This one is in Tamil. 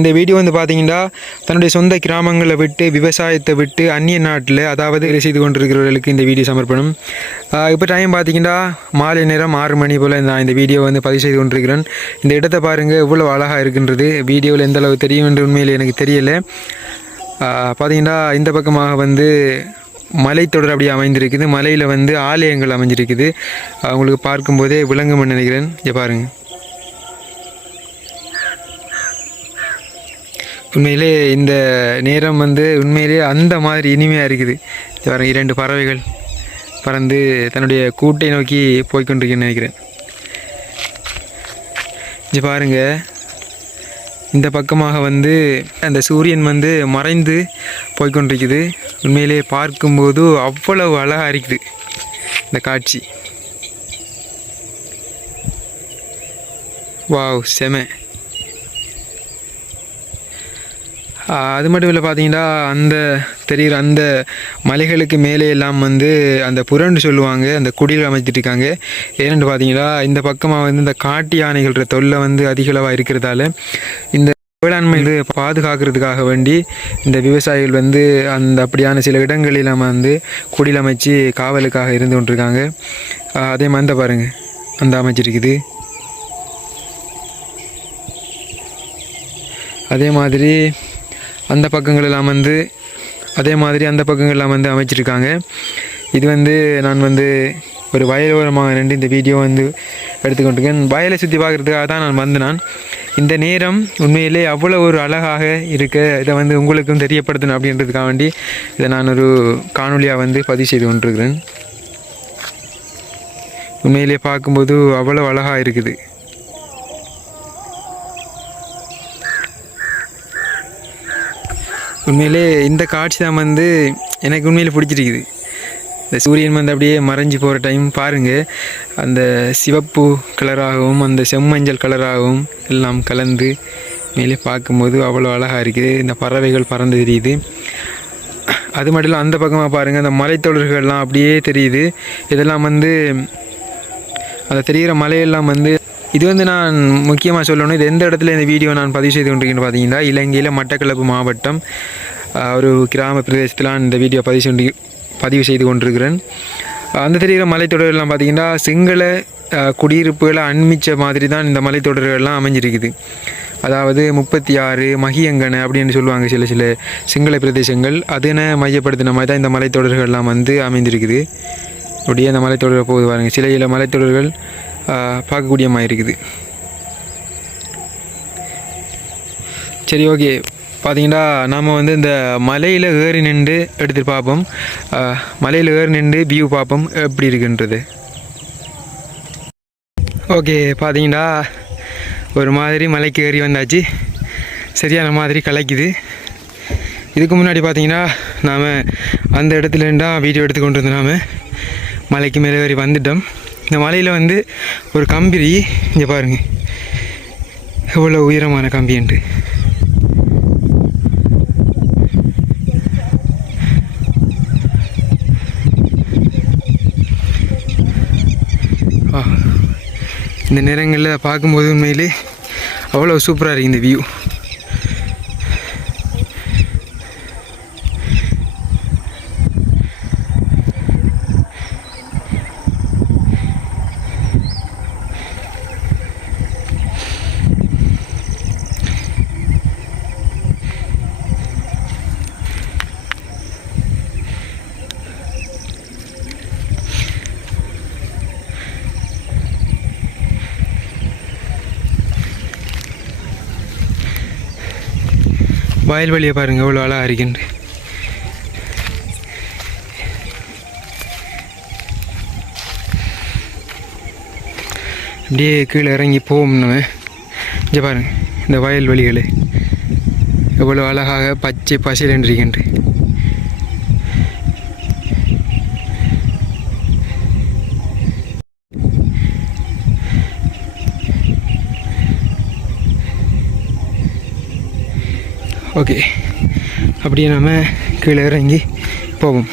இந்த வீடியோ வந்து பார்த்தீங்கன்னா தன்னுடைய சொந்த கிராமங்களை விட்டு விவசாயத்தை விட்டு அந்நிய நாட்டில் அதாவது வேலை செய்து கொண்டிருக்கிறவர்களுக்கு இந்த வீடியோ சமர்ப்பணம். இப்போ டைம் பார்த்தீங்கன்னா மாலை நேரம் 6 மணி போல் நான் இந்த வீடியோ வந்து பதிவு செய்து கொண்டிருக்கிறேன். இந்த இடத்தை பாருங்கள் எவ்வளோ அழகாக இருக்கின்றது. வீடியோவில் எந்த அளவு தெரியும் என்று உண்மையில் எனக்கு தெரியலை. பார்த்தீங்கன்னா இந்த பக்கமாக வந்து மலைத்தொடர் அப்படி அமைந்திருக்குது. மலையில் வந்து ஆலயங்கள் அமைஞ்சிருக்குது. அவங்களுக்கு பார்க்கும்போதே விளங்கும்னு நினைக்கிறேன். இங்கே பாருங்கள், உண்மையிலே இந்த நேரம் வந்து உண்மையிலே அந்த மாதிரி இனிமையாக இருக்குது. பாருங்கள், 2 பறவைகள் பறந்து தன்னுடைய கூட்டை நோக்கி போய்கொண்டிருக்கேன்னு நினைக்கிறேன். இங்கே பாருங்கள், இந்த பக்கமாக வந்து அந்த சூரியன் வந்து மறைந்து போய்கொண்டிருக்குது. உண்மையிலே பார்க்கும்போது அவ்வளவு அழகாக இருக்குது இந்த காட்சி. வாவ், செம. அது மட்டும் இல்லை, பார்த்தீங்கன்னா அந்த தெரிகிற அந்த மலைகளுக்கு மேலே எல்லாம் வந்து அந்த புரண்டு சொல்லுவாங்க, அந்த குடில் அமைச்சிட்ருக்காங்க. ஏன்னு பார்த்தீங்கன்னா இந்த பக்கமாக வந்து இந்த காட்டு யானைகள தொல்லை வந்து அதிகளவாக இருக்கிறதால இந்த வேளாண்மை வந்து பாதுகாக்கிறதுக்காக வேண்டி இந்த விவசாயிகள் வந்து அந்த அப்படியான சில இடங்களில் நம்ம வந்து குடில் அமைச்சு காவலுக்காக இருந்து கொண்டிருக்காங்க. அதே மாதிரி தான் பாருங்கள், அந்த அமைச்சிருக்குது. அதே மாதிரி அந்த பக்கங்களெல்லாம் வந்து அமைச்சிருக்காங்க. இது வந்து நான் வந்து ஒரு வயலோரமாக நின்று இந்த வீடியோ வந்து எடுத்துக்கொண்டிருக்கேன். வயலை சுற்றி பார்க்குறதுக்காக தான் நான் வந்தேன். இந்த நேரம் உண்மையிலே அவ்வளோ ஒரு அழகாக இருக்க இதை வந்து உங்களுக்கும் தெரியப்படுத்தணும் அப்படின்றதுக்காக வேண்டி இதை நான் ஒரு காணொலியாக வந்து பதிவு செய்து கொண்டிருக்கிறேன். உண்மையிலே பார்க்கும்போது அவ்வளோ அழகாக இருக்குது. உண்மையிலே இந்த காட்சி தான் வந்து எனக்கு உண்மையிலே பிடிச்சிருக்குது. இந்த சூரியன் வந்து அப்படியே மறைஞ்சி போகிற டைம் பாருங்கள், அந்த சிவப்பு கலராகவும் அந்த செம்மஞ்சள் கலராகவும் எல்லாம் கலந்து மேலே பார்க்கும்போது அவ்வளோ அழகாக இருக்குது. இந்த பறவைகள் பறந்து தெரியுது. அது மட்டும் இல்லை, அந்த பக்கமாக பாருங்கள், அந்த மலைத்தொடர்கள்லாம் அப்படியே தெரியுது. இதெல்லாம் வந்து அந்த தெரிகிற மலையெல்லாம் வந்து இது வந்து நான் முக்கியமாக சொல்லணும். இது எந்த இடத்துல இந்த வீடியோ நான் பதிவு செய்து கொண்டிருக்கேன்னு பார்த்தீங்கன்னா இலங்கையில் மட்டக்களப்பு மாவட்டம் ஒரு கிராம பிரதேசத்தில் இந்த வீடியோ பதிவு செய்து கொண்டிருக்கிறேன். அந்த தெரிகிற மலைத்தொடர்கள்லாம் பார்த்திங்கன்னா சிங்கள குடியிருப்புகளை அண்மித்த மாதிரி தான் இந்த மலைத்தொடர்கள்லாம் அமைஞ்சிருக்குது. அதாவது 36 மகியங்கனை அப்படின்னு சொல்லுவாங்க சில சிங்கள பிரதேசங்கள். அதனை மையப்படுத்தின மாதிரி தான் இந்த மலைத்தொடர்கள்லாம் வந்து அமைந்திருக்குது. அப்படியே அந்த மலைத்தொடரை போகுது பாருங்கள். சில மலைத்தொடர்கள் பார்க்கக்கூடிய மாதிரி இருக்குது. சரி, ஓகே. பார்த்தீங்கன்னா நாம் வந்து இந்த மலையில் ஏறி நின்று எடுத்துகிட்டு பார்ப்போம். மலையில் ஏறி நின்று வியூ பார்ப்போம் எப்படி இருக்குன்றது. ஓகே, பார்த்தீங்கன்னா ஒரு மாதிரி மலைக்கு ஏறி வந்தாச்சு. சரியான மாதிரி கலைக்குது. இதுக்கு முன்னாடி பார்த்தீங்கன்னா நாம் அந்த இடத்துல இருந்தால் வீடியோ எடுத்து கொண்டு வந்து நாம் மலைக்கு மேலே ஏறி வந்துட்டோம். இந்த மலையில் வந்து ஒரு கம்பி, இங்கே பாருங்கள் எவ்வளோ உயரமான கம்பின்ட்டு. இந்த நேரங்களில் பார்க்கும்போது உண்மையிலே அவ்வளோ சூப்பராக இருக்குது இந்த வியூ. வயல்வெளியை பாருங்கள் எவ்வளோ அழகாக இருக்குன்னு. அப்படியே கீழே இறங்கி போவோம்னு இங்கே பாருங்கள், இந்த வயல்வெளிகள் எவ்வளோ அழகாக பச்சை பசிலன்றிருக்கின்ற. ஓகே, அப்படியே நம்ம கீழே இறங்கி போவோம்.